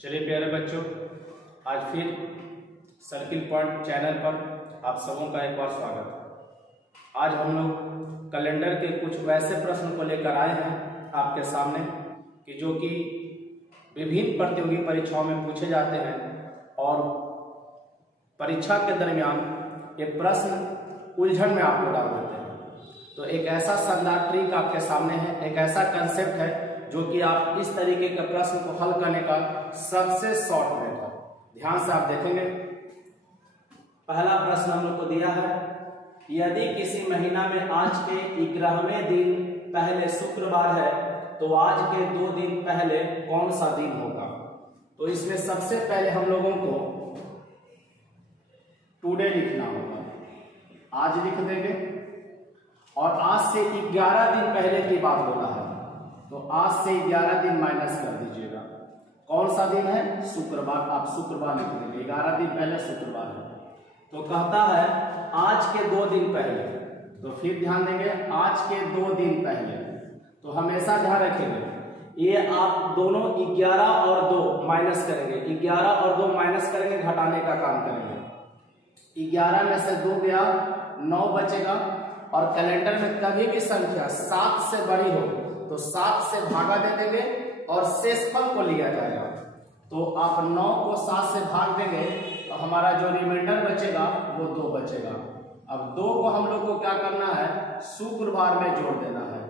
चलिए प्यारे बच्चों, आज फिर सर्किल पॉइंट चैनल पर आप सबों का एक बार स्वागत। आज हम लोग कैलेंडर के कुछ वैसे प्रश्न को लेकर आए हैं आपके सामने कि जो कि विभिन्न प्रतियोगी परीक्षाओं में पूछे जाते हैं और परीक्षा के दरमियान ये प्रश्न उलझन में आपको डाल देते हैं। तो एक ऐसा शानदार ट्रिक आपके सामने है, एक ऐसा कंसेप्ट है जो कि आप इस तरीके के प्रश्न को हल करने का सबसे शॉर्ट मेथड है। ध्यान से आप देखेंगे, पहला प्रश्न हम लोग को दिया है, यदि किसी महीना में आज के 11वें दिन पहले शुक्रवार है तो आज के 2 दिन पहले कौन सा दिन होगा। तो इसमें सबसे पहले हम लोगों को टुडे लिखना होगा, आज लिख देंगे और आज से 11 दिन पहले की बात बोला है तो आज से 11 दिन माइनस कर दीजिएगा। कौन सा दिन है? शुक्रवार। आप शुक्रवार लिख देंगे, 11 दिन पहले शुक्रवार है। तो कहता है आज के 2 दिन पहले, तो फिर ध्यान देंगे आज के 2 दिन पहले। तो हमेशा ध्यान रखेंगे ये आप दोनों 11 और 2 माइनस करेंगे, 11 और 2 माइनस करेंगे, घटाने का काम करेंगे। 11 में से 2 गया, 9 बचेगा और कैलेंडर में कभी भी संख्या 7 से बड़ी हो तो 7 से भागा दे देंगे और शेषफल को लिया जाएगा। तो आप 9 को 7 से भाग देंगे तो हमारा जो रिमाइंडर बचेगा वो 2 बचेगा। अब 2 को हम लोग को क्या करना है? शुक्रवार में जोड़ देना है।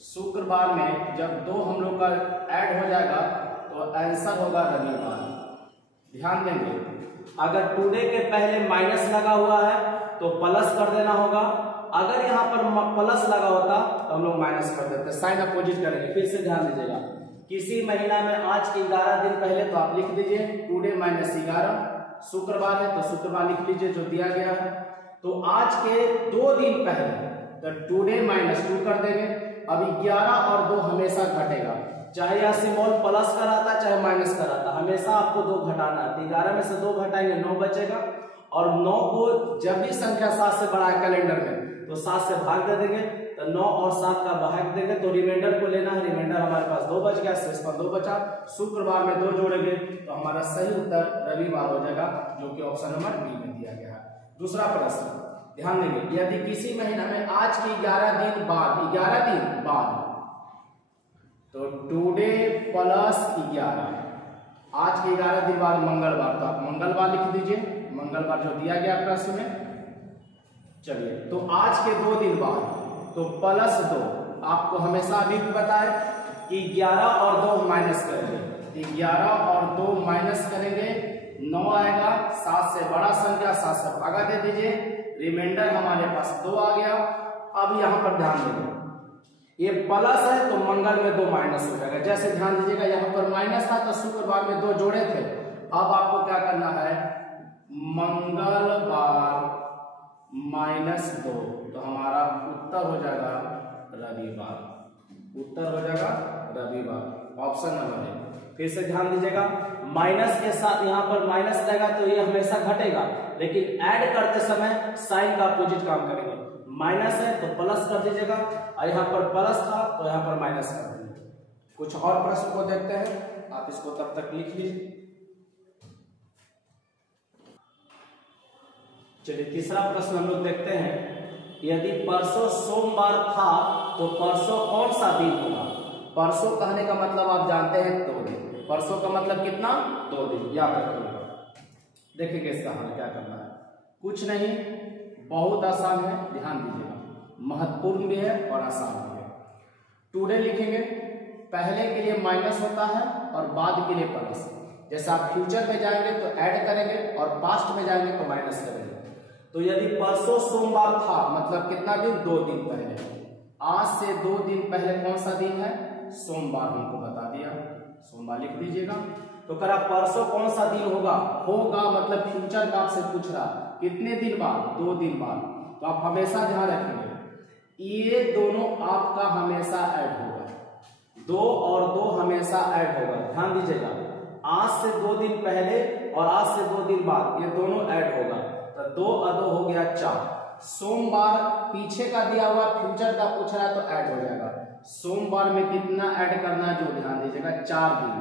शुक्रवार में जब 2 हम लोग का ऐड हो जाएगा तो आंसर होगा रविवार। ध्यान देंगे, अगर टुडे के पहले माइनस लगा हुआ है तो प्लस कर देना होगा, अगर यहाँ पर प्लस लगा होता तो हम लोग माइनस कर देते, साइन अपोजिट करेंगे। फिर से ध्यान दीजिएगा, किसी महीना में आज के 11 दिन पहले तो आप लिख दीजिए टुडे माइनस 11, शुक्रवार है तो शुक्रवार लिख लीजिए जो दिया गया है। तो आज के 2 दिन पहले तो टुडे माइनस 2 कर देंगे। अब 11 और 2 हमेशा घटेगा, चाहे यह सिंबल प्लस का रहता चाहे माइनस का रहता, हमेशा आपको 2 घटाना है। 11 में से 2 घटाएंगे, 9 बचेगा और 9 को जब भी संख्या 7 से बड़ा है कैलेंडर में तो 7 से भाग दे देंगे, तो 9 और 7 का भाग देंगे तो रिमाइंडर को लेना है। रिमाइंडर हमारे पास 2 बच गया, शेष पर 2 बचा। शुक्रवार में 2 जोड़ेंगे तो हमारा सही उत्तर रविवार हो जाएगा, जो कि ऑप्शन नंबर बी में दिया गया है। दूसरा प्रश्न ध्यान देंगे, यदि किसी महीना में आज की 11 दिन बाद तो टुडे प्लस 11, आज के 11 दिन बाद मंगलवार, तो आप मंगलवार लिख दीजिए, मंगलवार जो दिया गया प्रश्न में। चलिए, तो आज के 2 दिन बाद तो प्लस 2, आपको हमेशा अभी भी पता है कि 11 और 2 माइनस करेंगे, 11 और 2 माइनस करेंगे, 9 आएगा, 7 से बड़ा संख्या 7 से भागा दे दीजिए, रिमाइंडर हमारे पास 2 आ गया। अब यहाँ पर ध्यान देंगे, ये प्लस है तो मंगल में 2 माइनस हो जाएगा। जैसे ध्यान दीजिएगा यहाँ पर माइनस था तो शुक्रवार में 2 जोड़े थे, अब आपको क्या करना है? मंगलवार माइनस 2, तो हमारा उत्तर हो जाएगा रविवार। उत्तर हो जाएगा रविवार, ऑप्शन नंबर है। फिर से ध्यान दीजिएगा, माइनस के साथ यहाँ पर माइनस रहेगा तो ये हमेशा घटेगा, लेकिन ऐड करते समय साइन का अपोजिट काम करेंगे। माइनस है तो प्लस कर दीजिएगा और यहाँ पर प्लस था तो यहाँ पर माइनस कर देंगे। कुछ और प्रश्न को देखते हैं, आप इसको तब तक लिख लीजिए। चलिए, तीसरा प्रश्न हम लोग देखते हैं, यदि परसों सोमवार था तो परसों कौन सा दिन होगा। परसों कहने का मतलब आप जानते हैं 2 दिन, परसों का मतलब कितना? 2 दिन, याद रखिएगा। देखिए इसका हल क्या करना है, कुछ नहीं, बहुत आसान है, ध्यान दीजिएगा, महत्वपूर्ण भी है और आसान भी है। टुडे लिखेंगे, पहले के लिए माइनस होता है और बाद के लिए प्लस। जैसे आप फ्यूचर में जाएंगे तो ऐड करेंगे और पास्ट में जाएंगे तो माइनस करेंगे। तो यदि परसों सोमवार था मतलब कितना दिन? 2 दिन पहले। आज से 2 दिन पहले कौन सा दिन है? सोमवार, हमको बता दिया, सोमवार लिख दीजिएगा। तो करा परसों कौन सा दिन होगा? मतलब फ्यूचर का आपसे पूछ रहा, कितने दिन बाद? 2 दिन बाद। तो आप हमेशा ध्यान रखेंगे ये दोनों आपका हमेशा ऐड होगा, 2 और 2 हमेशा ऐड होगा। ध्यान दीजिएगा, आज से 2 दिन पहले और आज से 2 दिन बाद ये दोनों ऐड होगा, तो 2 और 2 हो गया 4। सोमवार पीछे का दिया हुआ, फ्यूचर का पूछ रहा है तो ऐड हो जाएगा। सोमवार में कितना ऐड करना है जो ध्यान दीजिएगा, 4 दिन।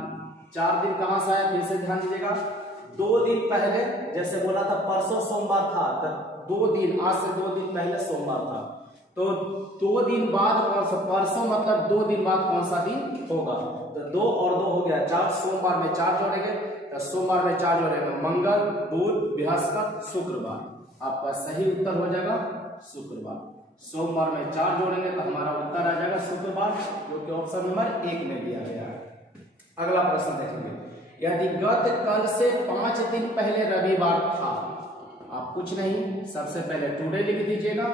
4 दिन कहां से आया, फिर से ध्यान दीजिएगा। 2 दिन पहले जैसे बोला था परसों सोमवार था, तो 2 दिन, आज से 2 दिन पहले सोमवार था, तो 2 दिन बाद कौन सा, परसों मतलब 2 दिन बाद कौन सा दिन होगा, तो 2 और 2 हो गया 4, सोमवार में 4 जोड़ेंगे, तो सोमवार में 4 जोड़ेंगे, मंगल, बुध, बृहस्पति, शुक्रवार। आपका सही उत्तर हो जाएगा शुक्रवार। सोमवार में 4 जोड़ेंगे तो हमारा उत्तर आ जाएगा शुक्रवार, जो कि ऑप्शन नंबर 1 में दिया गया है। अगला प्रश्न देखेंगे, यदि गत कल से 5 दिन पहले रविवार था, आप कुछ नहीं, सबसे पहले टुडे लिख दीजिएगा,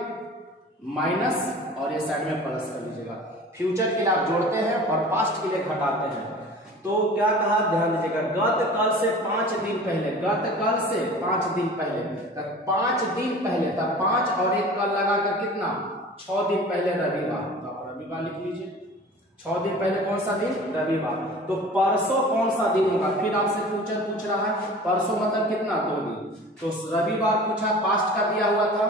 माइनस और ये साइड में प्लस कर लीजिएगा। फ्यूचर के लिए आप जोड़ते हैं और पास्ट के लिए घटाते हैं। तो क्या कहा, ध्यान दीजिएगा, गत कल से 5 दिन पहले, गत कल से 5 दिन पहले तक, 5 दिन पहले तक 5 और 1 कल लगाकर कितना, 6 दिन पहले रविवार, तो आप रविवार लिख लीजिए। 6 दिन पहले कौन सा दिन, रविवार। तो परसों कौन सा दिन होगा, फिर आपसे फ्यूचर पूछ रहा है, परसों मतलब कितना, 2 दिन। तो रविवार पूछा, पास्ट का दिया हुआ था,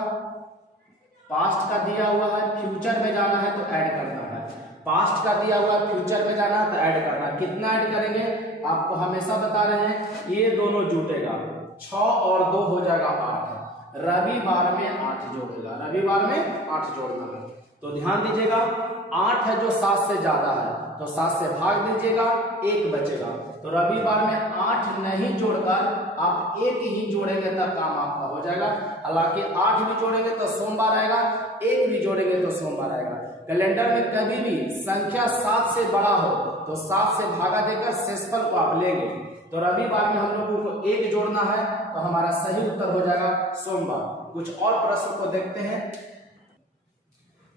पास्ट का दिया हुआ है, फ्यूचर में जाना है तो ऐड करना है, पास्ट का दिया हुआ फ्यूचर में जाना है तो ऐड करना है। कितना ऐड करेंगे, आपको हमेशा बता रहे हैं, ये दोनों जुटेगा, 6 और 2 हो जाएगा 8, रविवार में 8 जोड़ेगा, रविवार में 8 जोड़ना है। तो ध्यान दीजिएगा, 8 है जो 7 से ज्यादा है, तो 7 से भाग दीजिएगा, 1 बचेगा। तो रविवार में 8 नहीं जोड़कर आप 1 ही जोड़ेंगे तब काम आपका हो जाएगा। हालांकि 8 भी जोड़ेंगे तो सोमवार आएगा, 1 भी जोड़ेंगे तो सोमवार आएगा। कैलेंडर में कभी भी संख्या 7 से बड़ा हो तो 7 से भागा देकर शेषफल को आप लेंगे। तो रविवार में हम लोगों को 1 जोड़ना है, तो हमारा सही उत्तर हो जाएगा सोमवार। कुछ और प्रश्न को देखते हैं,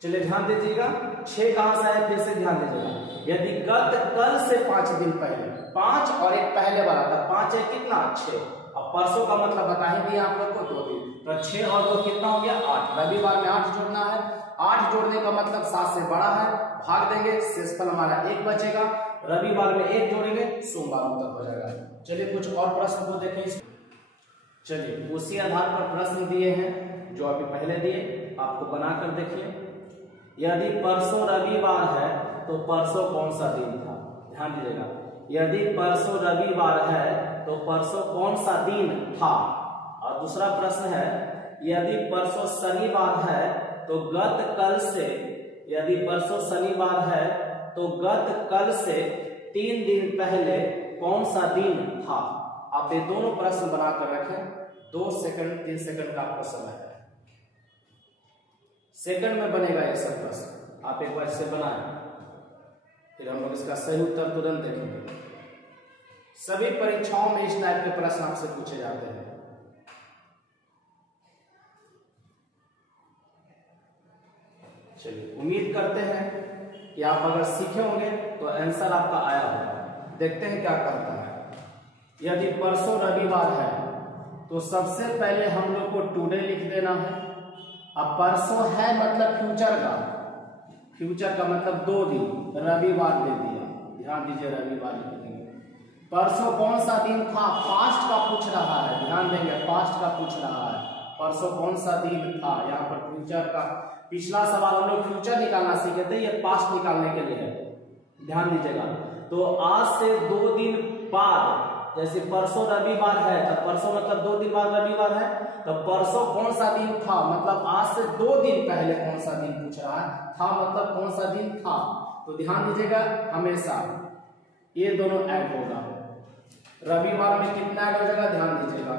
चलिए ध्यान दीजिएगा। 6 कहां से आया, फिर से ध्यान दीजिएगा। यदि गत कल से 5 दिन पहले, 5 और 1 पहले वाला था, 5 है कितना, 6, अब परसों का मतलब बता ही दिया आप लोग को 2 दिन, तो 6 और 2 कितना हो गया, 8। रविवार में 8 जोड़ना है, 8 जोड़ने का मतलब 7 से बड़ा है, भाग देंगे, शेषफल हमारा 1 बचेगा। रविवार में 1 जोड़ेंगे, सोमवार उत्तर हो जाएगा। चलिए कुछ और प्रश्न को देखें। चलिए उसी आधार पर प्रश्न दिए हैं जो अभी पहले दिए, आपको बनाकर देखिए। यदि परसों रविवार है तो परसों कौन सा दिन था, ध्यान दीजिएगा। यदि परसों रविवार है तो परसों कौन सा दिन था। और दूसरा प्रश्न है, यदि परसों शनिवार है तो गत कल से, यदि परसों शनिवार है तो गत कल से 3 दिन पहले कौन सा दिन था। आप ये दोनों प्रश्न बनाकर रखें, 2 सेकंड 3 सेकंड का आपको समय है, सेकंड में बनेगा ये सब प्रश्न। आप एक बार इसे बनाएं, फिर हम लोग इसका सही उत्तर तुरंत देखेंगे। सभी परीक्षाओं में इस टाइप के प्रश्न आपसे पूछे जाते हैं। चलिए उम्मीद करते हैं कि आप अगर सीखे होंगे तो आंसर आपका आया होगा। देखते हैं क्या करता है। यदि परसों रविवार है तो सबसे पहले हम लोग को टुडे लिख देना है। अब परसों है मतलब फ्यूचर का, फ्यूचर का मतलब 2 दिन, रविवार दे दिया, ध्यान दीजिए रविवार लिख देंगे। परसों कौन सा दिन था, पास्ट का पूछ रहा है, ध्यान देंगे पास्ट का पूछ रहा है, परसों कौन सा दिन था। यहाँ पर फ्यूचर का, पिछला सवाल हम लोग फ्यूचर निकालना सीखे थे, ये पास्ट निकालने के लिए है, ध्यान दीजिएगा। तो आज से 2 दिन बाद, जैसे परसों रविवार है तो परसों मतलब 2 दिन बाद रविवार है, तो परसों कौन सा दिन था मतलब आज से 2 दिन पहले कौन सा दिन पूछ रहा है, था मतलब कौन सा दिन था। तो ध्यान दीजिएगा हमेशा ये दोनों ऐड होगा। रविवार में कितना ऐड हो जाएगा, ध्यान दीजिएगा,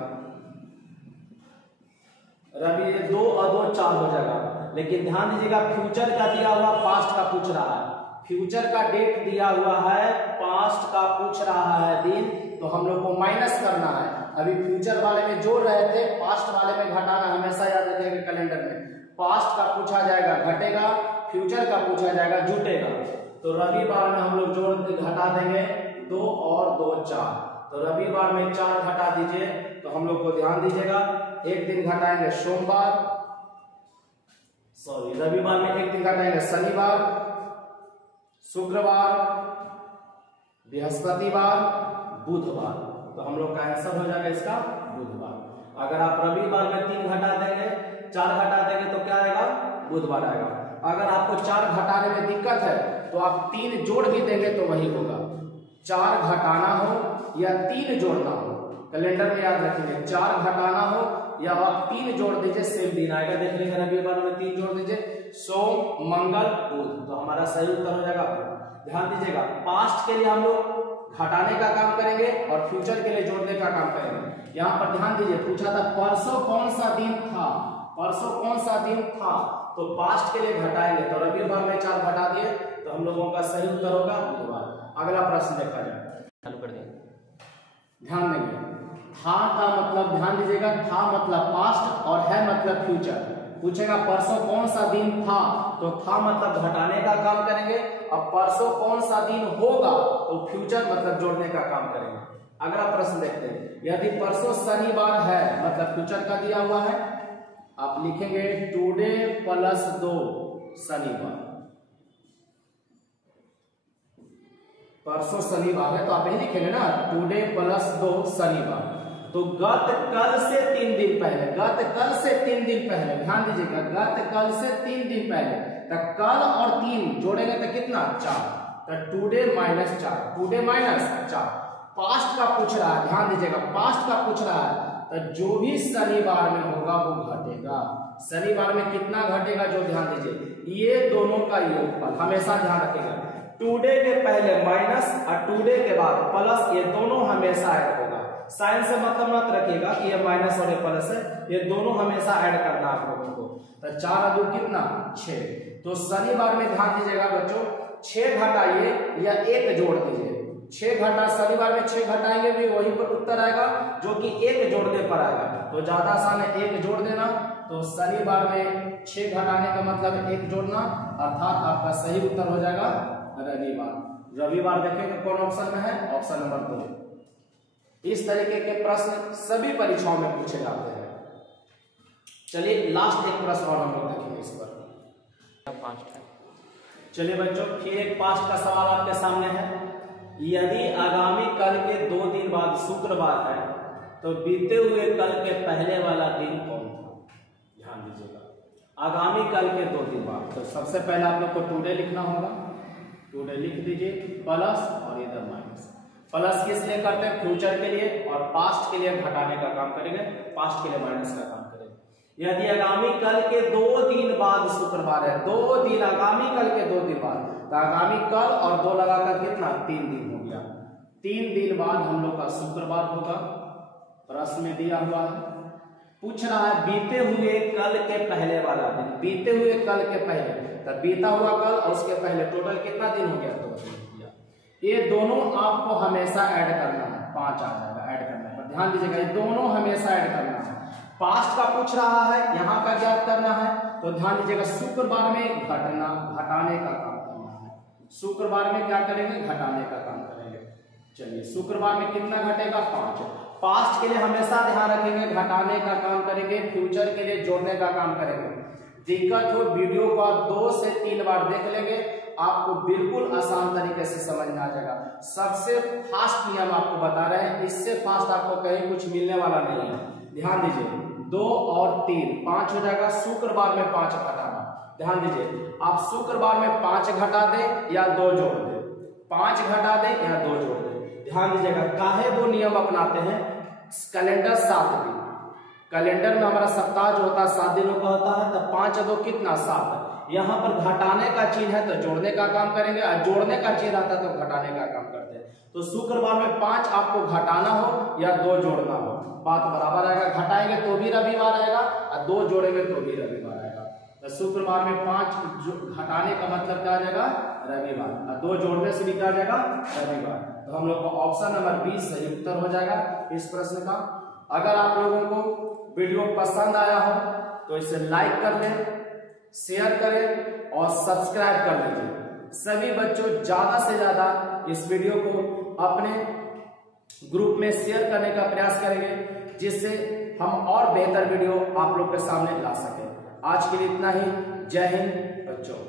रवि 2 और 2 4 हो जाएगा। लेकिन ध्यान दीजिएगा फ्यूचर का दिया हुआ पास्ट का पूछ रहा है, फ्यूचर का डेट दिया हुआ है, पास्ट का पूछ रहा है दिन, तो हम लोग को माइनस करना है। अभी फ्यूचर वाले में जोड़ रहे थे, पास्ट वाले में घटाना, हमेशा याद रखेंगे कैलेंडर में। पास्ट का पूछा जाएगा घटेगा, फ्यूचर का पूछा जाएगा जुटेगा। तो रविवार में हम लोग जोड़ घटा देंगे 2 और 2 4, तो रविवार में 4 घटा दीजिए, तो हम लोग को ध्यान दीजिएगा 1 दिन घटाएंगे सोमवार, सॉरी रविवार में 1 दिन घटाएंगे शनिवार, शुक्रवार, बृहस्पतिवार, बुधवार। तो हम लोग का आंसर हो जाएगा इसका बुधवार। अगर आप रविवार में 3 घटा देंगे, 4 घटा देंगे तो क्या आएगा, बुधवार आएगा। अगर आपको 4 घटाने में दिक्कत है तो आप 3 जोड़ भी देंगे तो वही होगा। 4 घटाना हो या 3 जोड़ना हो, कैलेंडर में याद रखेंगे 4 घटाना हो या आप 3 जोड़ दीजिए, सेम दिन आएगा। देख लेंगे रविवार में 3 जोड़ दीजिए, सोम मंगल बुध, तो हमारा सही उत्तर हो जाएगा। ध्यान दीजिएगा, पास्ट के लिए हम लोग घटाने का काम करेंगे और फ्यूचर के लिए जोड़ने का काम करेंगे। यहाँ पर ध्यान दीजिए, पूछा था परसों कौन सा दिन था, परसों कौन सा दिन था, तो पास्ट के लिए घटाएंगे, तो रविवार में 4 घटा दिए, तो हम लोगों का सही उत्तर होगा बुधवार। अगला प्रश्न देखा जाए, चालू कर देंगे। ध्यान देंगे, था का मतलब ध्यान दीजिएगा, था मतलब पास्ट और है मतलब फ्यूचर। पूछेगा परसों कौन सा दिन था, तो था मतलब घटाने का काम करेंगे, अब परसों कौन सा दिन होगा तो फ्यूचर मतलब जोड़ने का काम करेंगे। अगला प्रश्न देखते हैं, यदि परसों शनिवार है मतलब फ्यूचर का दिया हुआ है, आप लिखेंगे टुडे प्लस 2 शनिवार। परसों शनिवार है तो आप यही लिखेंगे ना, टुडे प्लस 2 शनिवार। तो गत कल से 3 दिन पहले, गत कल से 3 दिन पहले, ध्यान दीजिएगा, गत कल से 3 दिन पहले, तो कल और 3 जोड़ेंगे तो कितना 4, तो today minus 4, today minus 4। Past का पूछ रहा है, ध्यान दीजिएगा, पास्ट का पूछ रहा है, तो जो भी शनिवार में होगा वो घटेगा। शनिवार में कितना घटेगा जो ध्यान दीजिए, ये दोनों का योगफल हमेशा ध्यान रखिएगा, टुडे के पहले माइनस और टुडे के बाद प्लस, ये दोनों हमेशा ऐड होगा। साइन से मतलब मत रखिएगा कि ये माइनस और ये प्लस है, ये दोनों हमेशा ऐड करना आप लोगों को। तो 4 और 2 कितना 6, तो शनिवार में ध्यान दीजिएगा बच्चों, 6 घटाइए या 1 जोड़ दीजिए। 6 घटा, शनिवार में 6 घटाएंगे भी वही पर उत्तर आएगा जो कि 1 जोड़ने पर आएगा, तो ज्यादा आसान है 1 जोड़ देना। तो शनिवार में 6 घटाने का मतलब 1 जोड़ना, अर्थात आपका सही उत्तर हो जाएगा रविवार। रविवार देखेंगे कौन ऑप्शन में है, ऑप्शन नंबर 2। इस तरीके के प्रश्न सभी परीक्षाओं में पूछे जाते हैं। चलिए लास्ट एक प्रश्न और हम लोग देखेंगे इस पर। चलिए बच्चों, फिर एक पास्ट का सवाल आपके सामने है। यदि आगामी कल के 2 दिन बाद शुक्रवार है तो बीते हुए कल के पहले वाला दिन कौन था? ध्यान दीजिएगा, आगामी कल के 2 दिन बाद, तो सबसे पहले आप लोग को टुडे लिखना होगा, टुडे लिख दीजिए, प्लस और इधर माइनस। प्लस किस लिए करते हैं, फ्यूचर के लिए, और पास्ट के लिए घटाने का काम करेंगे, पास्ट के लिए माइनस का काम करेंगे। यदि आगामी कल के 2 दिन बाद शुक्रवार है, 2 दिन, आगामी कल के 2 दिन बाद, तो आगामी कल और 2 लगाकर कितना 3 दिन हो गया। 3 दिन बाद हम लोग का शुक्रवार होगा। प्रश्न में दिया हुआ है, पूछ रहा है बीते हुए कल के पहले वाला दिन, बीते हुए कल के पहले, तो बीता हुआ कल और उसके पहले टोटल कितना दिन हो गया, 2 दिन। ये दोनों आपको हमेशा ऐड करना है, 5 आ जाएगा ऐड करने पर। ध्यान दीजिएगा, ये दोनों हमेशा ऐड करना है। पास्ट का पूछ रहा है, यहाँ का ज्ञात करना है, तो ध्यान दीजिएगा शुक्रवार में घटाने का काम करना है। शुक्रवार में क्या करेंगे, घटाने का काम करेंगे। चलिए शुक्रवार में कितना घटेगा 5। पास्ट के लिए हमेशा ध्यान रखेंगे घटाने का काम करेंगे, फ्यूचर के लिए जोड़ने का काम करेंगे। दिक्कत हो वीडियो को आप 2 से 3 बार देख लेंगे, आपको बिल्कुल आसान तरीके से समझ में आ जाएगा। सबसे फास्ट नियम आपको बता रहे हैं, इससे फास्ट आपको कहीं कुछ मिलने वाला नहीं है। ध्यान दीजिए, 2 और 3 5 हो जाएगा। शुक्रवार में 5 घटाना, ध्यान दीजिए, आप शुक्रवार में 5 घटा दें या 2 जोड़ दें, 5 घटा दें या 2 जोड़ दें। ध्यान दीजिएगा, काहे वो नियम अपनाते हैं, कैलेंडर 7 दिन, कैलेंडर में हमारा सप्ताह जो होता है 7 दिनों का होता है, तो 5 और 2 कितना 7। यहाँ पर घटाने का चिन्ह है तो जोड़ने का काम करेंगे, और जोड़ने का चिन्ह आता है तो घटाने का काम करते हैं। तो शुक्रवार में 5 आपको घटाना हो या 2 जोड़ना हो, बात बराबर आएगा। घटाएंगे तो भी रविवार आएगा और 2 जोड़ेंगे तो भी रविवार आएगा। तो शुक्रवार में 5 घटाने का मतलब क्या आ जाएगा, रविवार, और 2 जोड़ने से भी क्या आ जाएगा, रविवार। तो हम लोग को ऑप्शन नंबर 20 सही उत्तर हो जाएगा इस प्रश्न का। अगर आप लोगों को वीडियो पसंद आया हो तो इसे लाइक कर लें, शेयर करें और सब्सक्राइब कर लीजिए। सभी बच्चों ज्यादा से ज्यादा इस वीडियो को अपने ग्रुप में शेयर करने का प्रयास करेंगे, जिससे हम और बेहतर वीडियो आप लोग के सामने ला सकें। आज के लिए इतना ही। जय हिंद बच्चों।